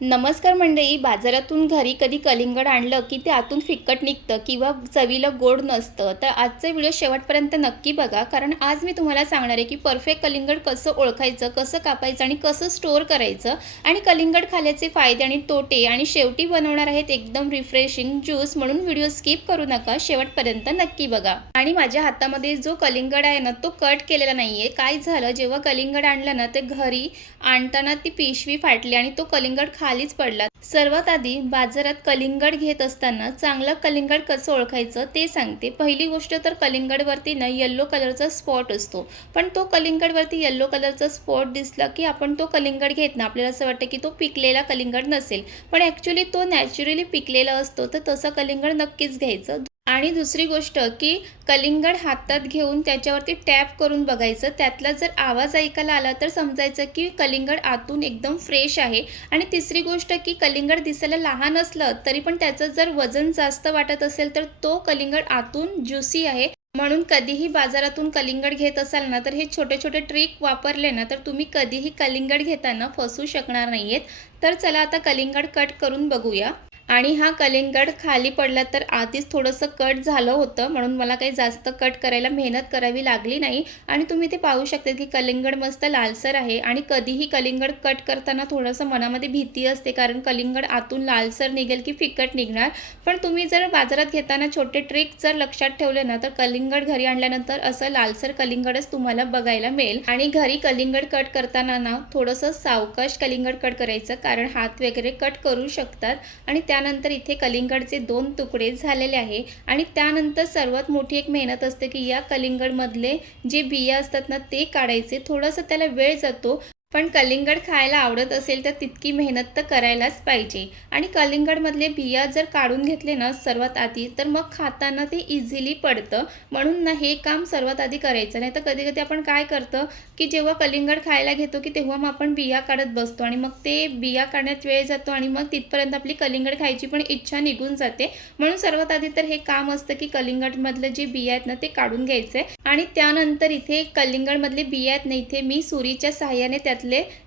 नमस्कार मंडळी. बाजारातून घरी कधी कलिंगड आणलं की ते आतून फिक्कट निघतं किंवा चवीला गोड नसतं. तर आजचा व्हिडिओ शेवटपर्यंत नक्की बघा, कारण आज मी तुम्हाला सांगणार आहे की परफेक्ट कलिंगड कसं ओळखायचं, कसं कापायचं आणि कसं स्टोअर करायचं, आणि कलिंगड खाल्याचे फायदे आणि तोटे, आणि शेवटी बनवणार आहेत एकदम रिफ्रेशिंग ज्यूस. म्हणून व्हिडिओ स्किप करू नका, शेवटपर्यंत नक्की बघा. आणि माझ्या हातामध्ये जो कलिंगड आहे ना, तो कट केलेला नाहीये. काय झालं, जेव्हा कलिंगड आणलं ना, ते घरी आणताना ती पिशवी फाटली आणि तो कलिंगड खालीच पडला. सर्वात आधी बाजारात कलिंगड घेत असताना चांगलं कलिंगड कसं ओळखायचं ते सांगते. पहिली गोष्ट तर कलिंगडवरती ना येल्लो कलरचा स्पॉट असतो, पण तो कलिंगडवरती येल्लो कलरचा स्पॉट दिसला की आपण तो कलिंगड घेत ना, आपल्याला असं वाटतं की तो पिकलेला कलिंगड नसेल, पण ॲक्च्युली तो नॅचरली पिकलेला असतो. तर तसं कलिंगड नक्कीच घ्यायचं. आणि दुसरी गोष्ट की कलिंगड हातात घेऊन त्याच्यावरती टॅप करून बघायचं. त्यातला जर आवाज ऐकायला आला तर समजायचं की कलिंगड आतून एकदम फ्रेश आहे. आणि तिसरी गोष्ट की कलिंगड दिसायला लहान असलं तरी पण त्याचं जर वजन जास्त वाटत असेल तर तो कलिंगड आतून ज्युसी आहे. म्हणून कधीही बाजारातून कलिंगड घेत असाल ना, तर हे छोटे छोटे ट्रिक वापरले ना, तर तुम्ही कधीही कलिंगड घेताना फसू शकणार नाहीयेत. तर चला आता कलिंगड कट करून बघूया. आणि हा कलिंगड खाली पडला तर आधीच थोडंसं कट झालं होतं, म्हणून मला काही जास्त कट करायला मेहनत करावी लागली नाही. आणि तुम्ही ते पाहू शकता की कलिंगड मस्त लालसर आहे. आणि कधीही कलिंगड कट करताना थोडंसं मनामध्ये भीती असते, कारण कलिंगड आतून लालसर निघेल की फिकट निघणार. पण तुम्ही जर बाजारात घेताना छोटे ट्रिक जर लक्षात ठेवले ना, तर कलिंगड घरी आणल्यानंतर असं लालसर कलिंगडच तुम्हाला बघायला मिळेल. आणि घरी कलिंगड कट करताना ना थोडंसं सावकाश कलिंगड कट करायचं, कारण हात वगैरे कट करू शकतात. आणि त्यानंतर इथे कलिंगडचे 2 तुकडे झालेले आहे. आणि त्यानंतर सर्वात मोठी एक मेहनत असते की या कलिंगडमधले जे बिया असतात ना, ते काढायचे. थोडंसं त्याला वेळ जातो, पण कलिंगड खायला आवडत असेल तर तितकी मेहनत तर करायलाच पाहिजे. आणि कलिंगडमधले बिया जर काढून घेतले ना सर्वात आधी, तर मग खाताना ते इझिली पडतं. म्हणून ना हे काम सर्वात आधी करायचं. नाही तर कधी कधी आपण काय करतो की जेव्हा कलिंगड खायला घेतो की तेव्हा मग आपण बिया काढत बसतो, आणि मग ते बिया काढण्यात वेळ जातो, आणि मग तिथपर्यंत आपली कलिंगड खायची पण इच्छा निघून जाते. म्हणून सर्वात आधी तर हे काम असतं की कलिंगडमधले जे बिया आहेत ना, ते काढून घ्यायचे. आणि त्यानंतर इथे कलिंगडमधले बिया आहेत ना, इथे मी सुरीच्या सहाय्याने त्यातले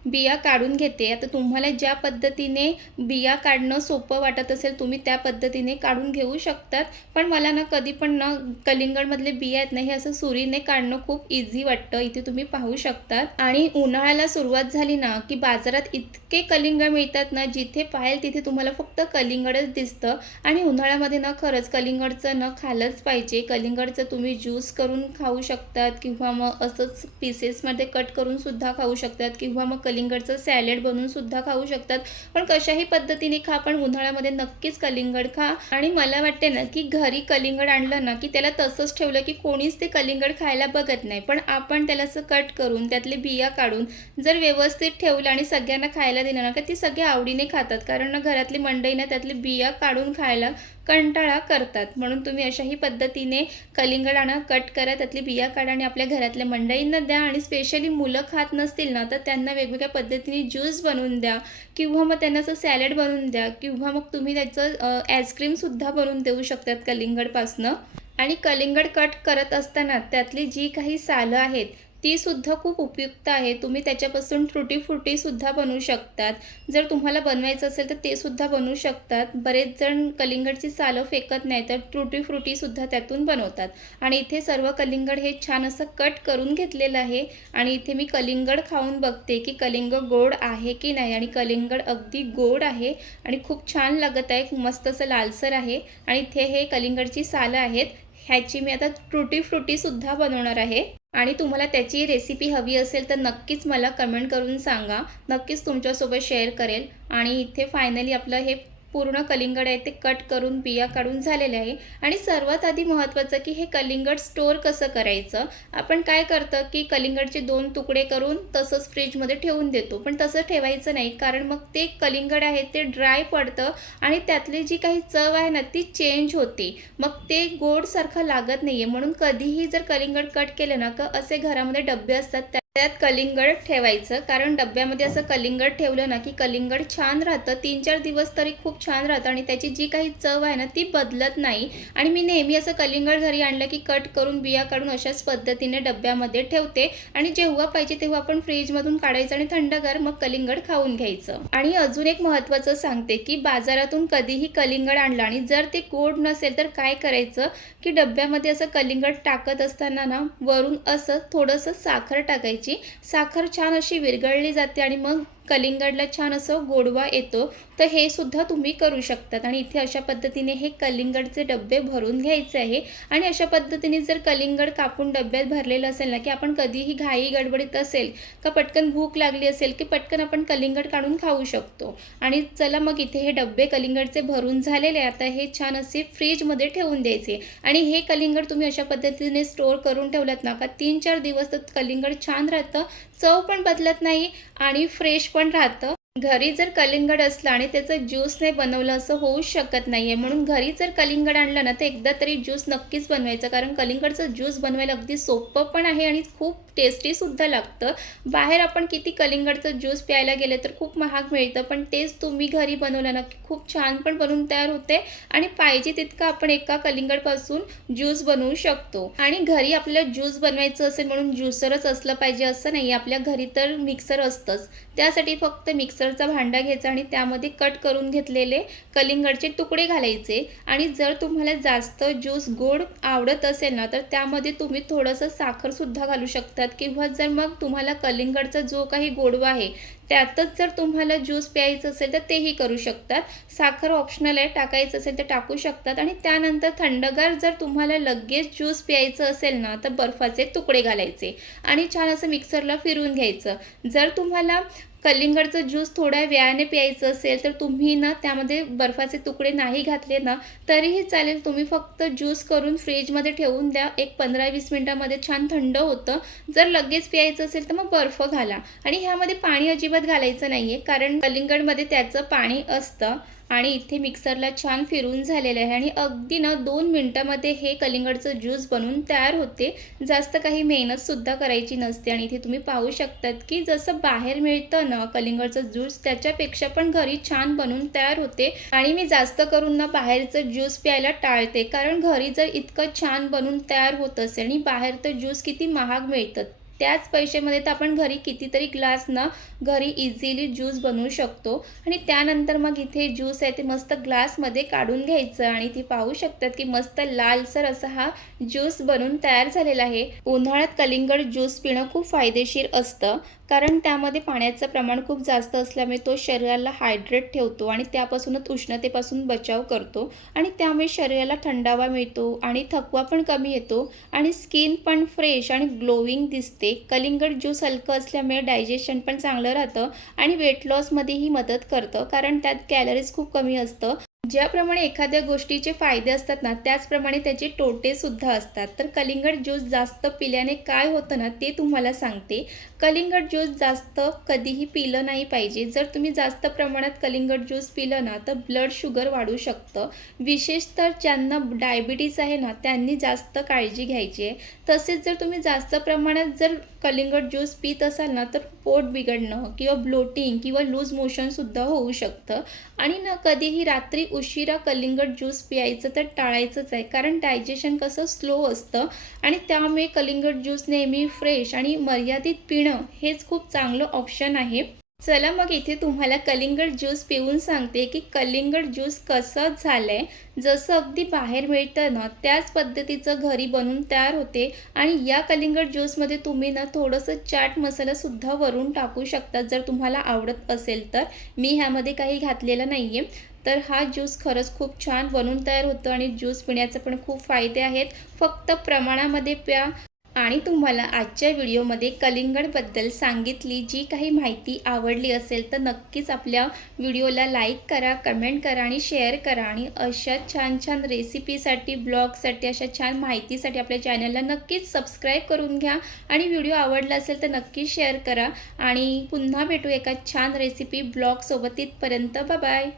बिया काढून घेते. आता तुम्हाला ज्या पद्धतीने बिया काढणं सोपं वाटत असेल, तुम्ही त्या पद्धतीने काढून घेऊ शकतात. पण मला ना कधी पण ना कलिंगडमधले बिया आहेत ना, हे असं सुरीने काढणं खूप इझी वाटतं. इथे तुम्ही पाहू शकतात. आणि उन्हाळ्याला सुरुवात झाली ना की बाजारात इतके कलिंगड मिळतात ना, जिथे पाहाल तिथे तुम्हाला फक्त कलिंगडच दिसतं. आणि उन्हाळ्यामध्ये ना खरंच कलिंगडचं न खाल्लंच पाहिजे. कलिंगडचं तुम्ही ज्यूस करून खाऊ शकतात, किंवा मग असंच पीसेसमध्ये कट करून सुद्धा खाऊ शकतात, किंवा मग कलिंगडचं सॅलड बनवून सुद्धा खाऊ शकतात. पण कशाही पद्धतीने खा, पण उन्हाळ्यामध्ये नक्कीच कलिंगड खा. आणि मला वाटते ना की घरी कलिंगड आणलं ना की त्याला तसंच ठेवलं की कोणीच ते कलिंगड खायला बघत नाही. पण आपण त्याला असं कट करून त्यातले बिया काढून जर व्यवस्थित ठेवलं आणि सगळ्यांना खायला दिलं ना, तर ती सगळे आवडीने खातात. कारण ना घरातली मंडळी ना त्यातले बिया काढून खायला कंटाळा करतात. म्हणून तुम्ही अशाही पद्धतीने कलिंगड आणा, कट करा, त्यातली बिया काढा आणि आपल्या घरातल्या मंडळींना द्या. आणि स्पेशली मुलं खात नसतील ना, तर त्यांना वेगवेगळ्या पद्धतीने ज्यूस बनवून द्या, किंवा मग त्यांना असं सॅलड बनवून द्या, किंवा मग तुम्ही त्याचं आईस्क्रीमसुद्धा बनवून देऊ शकतात कलिंगडपासनं. आणि कलिंगड कट करत असताना त्यातली जी काही सालं आहेत ती सुद्धा खूप उपयुक्त आहे. तुम्ही त्याच्यापासून ट्रुटी फ्रुटीसुद्धा बनवू शकतात. जर तुम्हाला बनवायचं असेल तर ते सुद्धा बनवू शकतात. बरेच जण कलिंगडची सालं फेकत नाही, तर ट्रुटी फ्रुटीसुद्धा त्यातून बनवतात. आणि इथे सर्व कलिंगड हे छान असं कट करून घेतलेलं आहे. आणि इथे मी कलिंगड खाऊन बघते की कलिंगड गोड आहे की नाही. आणि कलिंगड अगदी गोड आहे आणि खूप छान लागत आहे, मस्त असं लालसर आहे. आणि इथे हे कलिंगडची सालं आहेत, ह्याची मी आता ट्रुटी फ्रुटीसुद्धा बनवणार आहे. आणि तुम्हाला त्याची रेसिपी हवी असेल तर नक्कीच मला कमेंट करून सांगा. नक्कीच तुमच्यासोबत शेअर करेल. आणि इथे फायनली आपलं हे पूर्ण कलिंगड आहे ते कट करून बिया काढून झालेले आहे. आणि सर्वात आधी महत्त्वाचं की हे कलिंगड स्टोअर कसं करायचं. आपण काय करतं की कलिंगडचे 2 तुकडे करून तसंच फ्रीजमध्ये ठेवून देतो, पण तसं ठेवायचं नाही, कारण मग ते कलिंगड आहे ते ड्राय पडतं आणि त्यातली जी काही चव आहे ना ती चेंज होते. मग ते गोडसारखं लागत नाही आहे. म्हणून कधीही जर कलिंगड कट केलं ना, का असे घरामध्ये डब्बे असतात त्यात कलिंगड ठेवायचं, कारण डब्यामध्ये असं कलिंगड ठेवलं ना, की कलिंगड छान राहतं. 3-4 दिवस तरी खूप छान राहतं आणि त्याची जी काही चव आहे ना, ती बदलत नाही. आणि मी नेहमी असं कलिंगड घरी आणलं, की कट करून बिया काढून अशाच पद्धतीने डब्यामध्ये ठेवते आणि जेव्हा पाहिजे तेव्हा आपण फ्रीजमधून काढायचं आणि थंडगार मग कलिंगड खाऊन घ्यायचं. आणि अजून एक महत्त्वाचं सांगते, की बाजारातून कधीही कलिंगड आणलं आणि जर ते गोड नसेल तर काय करायचं, की डब्यामध्ये असं कलिंगड टाकत असताना ना, वरून असं थोडंसं साखर टाकायची. साखर छान अशी विरघळली जाते आणि मग कलिंगडला छान असं गोडवा येतो. तर हे सुद्धा तुम्ही करू शकतात. आणि इथे अशा पद्धतीने हे कलिंगडचे डब्बे भरून घ्यायचे आहे. आणि अशा पद्धतीने जर कलिंगड कापून डब्यात भरलेलं असेल ना, की आपण कधीही घाई गडबडीत असेल का पटकन भूक लागली असेल, की पटकन आपण कलिंगड काढून खाऊ शकतो. आणि चला मग इथे हे डब्बे कलिंगडचे भरून झालेले आहे. आता हे छान असे फ्रीजमध्ये ठेवून द्यायचे. आणि हे कलिंगड तुम्ही अशा पद्धतीने स्टोअर करून ठेवलात ना, का 3-4 दिवस तर कलिंगड छान राहतं, चव पण बदलत नाही आणि फ्रेश पण राहतं. घरी जर कलिंगड असलं आणि त्याचं ज्यूस नाही बनवलं असं होऊच शकत नाही आहे. म्हणून घरी जर कलिंगड आणलं ना, तर एकदा तरी ज्यूस नक्कीच बनवायचं. कारण कलिंगडचं ज्यूस बनवायला अगदी सोपं पण आहे आणि खूप टेस्टीसुद्धा लागतं. बाहेर आपण किती कलिंगडचं ज्यूस प्यायला गेले तर खूप महाग मिळतं, पण तेच तुम्ही घरी बनवलं ना, की खूप छान पण बनवून तयार होते आणि पाहिजे तितकं आपण एका कलिंगडपासून ज्यूस बनवू शकतो. आणि घरी आपल्याला ज्यूस बनवायचं असेल म्हणून ज्युसरच असलं पाहिजे असं नाही. आपल्या घरी तर मिक्सर असतंच. त्यासाठी फक्त मिक्सरचा भांडा घ्यायचा आणि त्यामध्ये कट करून घेतलेले कलिंगडचे तुकडे घालायचे. आणि जर तुम्हाला जास्त ज्यूस गोड आवडत असेल ना, तर त्यामध्ये तुम्ही थोडंसं साखरसुद्धा घालू शकतात. किंवा जर मग तुम्हाला कलिंगडचा जो काही गोडवा आहे त्यातच जर तुम्हाला ज्यूस प्यायचं असेल तर तेही करू शकतात. साखर ऑप्शनल आहे, टाकायचं असेल तर टाकू शकतात. आणि त्यानंतर थंडगार जर तुम्हाला लगेच ज्यूस प्यायचं असेल ना, तर बर्फाचे तुकडे घालायचे आणि छान असं मिक्सरला फिरवून घ्यायचं. जर तुम्हाला कलिंगडचं ज्यूस थोड्या वेळाने प्यायचं असेल तर तुम्ही ना त्यामध्ये बर्फाचे तुकडे नाही घातले ना तरीही चालेल. तुम्ही फक्त ज्यूस करून फ्रीजमध्ये ठेवून द्या. एक 15-20 मिनिटांमध्ये छान थंड होतं. जर लगेच प्यायचं असेल तर मग बर्फ घाला. आणि ह्यामध्ये पाणी अजिबात घालायचं नाही आहे, कारण कलिंगडमध्ये त्याचं पाणी असतं. आणि इथे मिक्सरला छान फिरून झालेलं आहे आणि अगदी ना 2 मिनिटामध्ये हे कलिंगडचं ज्यूस बनवून तयार होते. जास्त काही मेहनतसुद्धा करायची नसते. आणि इथे तुम्ही पाहू शकतात, की जसं बाहेर मिळतं ना कलिंगडचं ज्यूस त्याच्यापेक्षा पण घरी छान बनवून तयार होते. आणि मी जास्त करून ना बाहेरचं ज्यूस प्यायला टाळते, कारण घरी जर इतकं छान बनवून तयार होत असेल आणि बाहेर तर ज्यूस किती महाग मिळतं, त्याच पैशामध्ये तर आपण घरी कितीतरी ग्लास ना घरी इझिली ज्यूस बनवू शकतो. आणि त्यानंतर मग इथे ज्यूस आहे ते मस्त ग्लासमध्ये काढून घ्यायचं. आणि ती पाहू शकतात, की मस्त लालसर असा हा ज्यूस बनून तयार झालेला आहे. उन्हाळ्यात कलिंगड ज्यूस पिणं खूप फायदेशीर असतं, कारण त्यामध्ये पाण्याचं प्रमाण खूप जास्त असल्यामुळे तो शरीराला हायड्रेट ठेवतो आणि त्यापासूनच उष्णतेपासून बचाव करतो. आणि त्यामुळे शरीराला थंडावा मिळतो आणि थकवा पण कमी येतो आणि स्किन पण फ्रेश आणि ग्लोविंग दिसते. कलिंगड ज्यूस हलकं असल्यामुळे डायजेशन पण चांगलं राहतं आणि वेट लॉसमध्येही मदत करतं, कारण त्यात कॅलरीज खूप कमी असतं. ज्याप्रमाणे एखाद्या गोष्टीचे फायदे असतात ना, त्याचप्रमाणे त्याचे तोटेसुद्धा असतात. तर कलिंगड ज्यूस जास्त पिल्याने काय होतं ना, ते तुम्हाला सांगते. कलिंगड ज्यूस जास्त कधीही पिलं नाही पाहिजे. जर तुम्ही जास्त प्रमाणात कलिंगड ज्यूस पिलं ना, तर ब्लड शुगर वाढू शकतं. विशेषतः ज्यांना डायबिटीज आहे ना, त्यांनी जास्त काळजी घ्यायची आहे. तसेच जर तुम्ही जास्त प्रमाणात जर कलिंगड ज्यूस पीत असाल ना, तर पोट बिघडणं किंवा ब्लोटिंग किंवा लूज मोशनसुद्धा होऊ शकतं. आणि ना कधीही रात्री उशिरा कलिंगड ज्यूस प्यायचं तर टाळायचंच आहे, कारण डायजेशन कसं स्लो असतं. आणि त्यामुळे कलिंगड ज्यूस नेहमी फ्रेश आणि मर्यादित पिणं हेच खूप चांगलं ऑप्शन आहे. चला मग इथे तुम्हाला कलिंगड ज्यूस पिऊन सांगते, की कलिंगड ज्यूस कसं झालंय. जसं अगदी बाहेर मिळतं ना त्याच पद्धतीचं घरी बनवून तयार होते. आणि या कलिंगड ज्यूसमध्ये तुम्ही ना थोडंसं चाट मसालासुद्धा वरून टाकू शकता, जर तुम्हाला आवडत असेल तर. मी ह्यामध्ये काही घातलेलं नाही आहे. तर हा ज्यूस खरंच खूप छान बनवून तयार होतं आणि ज्यूस पिण्याचे पण खूप फायदे आहेत. फक्त प्रमाणामध्ये प्या. आणि तुम्हाला आजच्या व्हिडिओमध्ये कलिंगडबद्दल सांगितली जी काही माहिती आवडली असेल तर नक्कीच आपल्या व्हिडिओला लाईक करा, कमेंट करा आणि शेअर करा. आणि अशा छान छान रेसिपीसाठी, ब्लॉगसाठी, अशा छान माहितीसाठी आपल्या चॅनलला नक्कीच सबस्क्राईब करून घ्या. आणि व्हिडिओ आवडला असेल तर नक्कीच शेअर करा. आणि पुन्हा भेटू एका छान रेसिपी ब्लॉगसोबत. तिथपर्यंत बाय बाय.